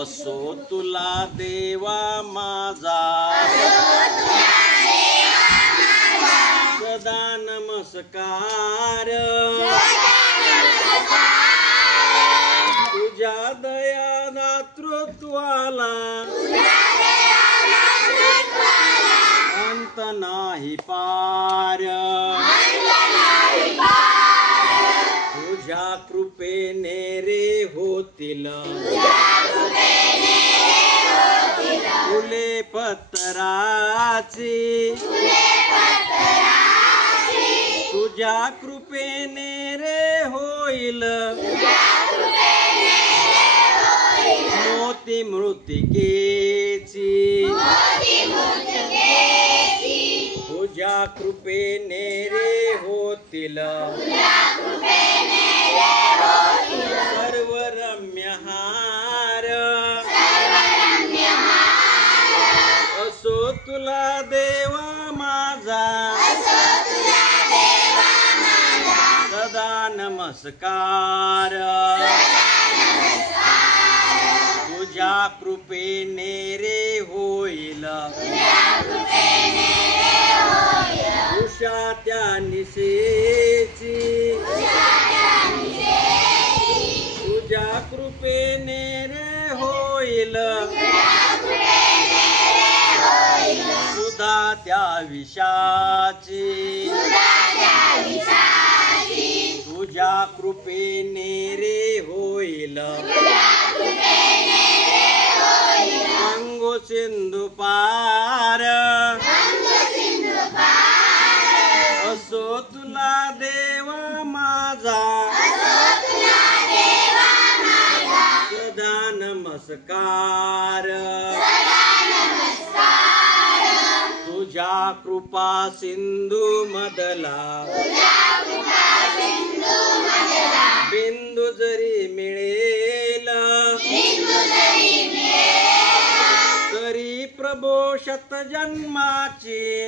असो तुला देवा माझा सदा नमस्कार तुझ्या दया दातृत्वाला अंत नाही पार तुझ्या कृपेने रे होतील फुले पत्राची तुझ्या कृपेने रे होईल मोती मृत्तिकेची तुझ्या कृपेने रे होतील सर्व रम्य हार असो तुला देवा माझा सदा नमस्कार तुझ्या कृपेने रे होईल उषा त्या निशेची तुझ्या कृपेने रे होईल सुधा त्या विषाची तुझ्या कृपेने रे होईल अंगो सिंधू पार असो तुला देवा माझा सदा नमस्कार तुझ्या कृपा सिंधू मधला बिंदू जरी मिळेल तरी प्रभो शत जन्माची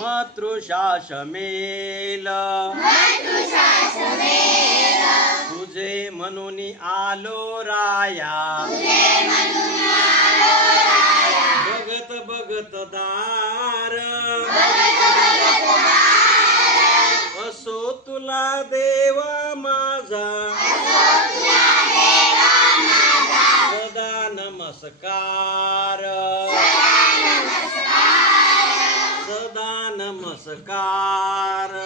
मातृषा शमेल तुझे म्हणून आलो राया बघत बघत दार असो तुला देवा माझा सदा नमस्कार सदा नमस्कार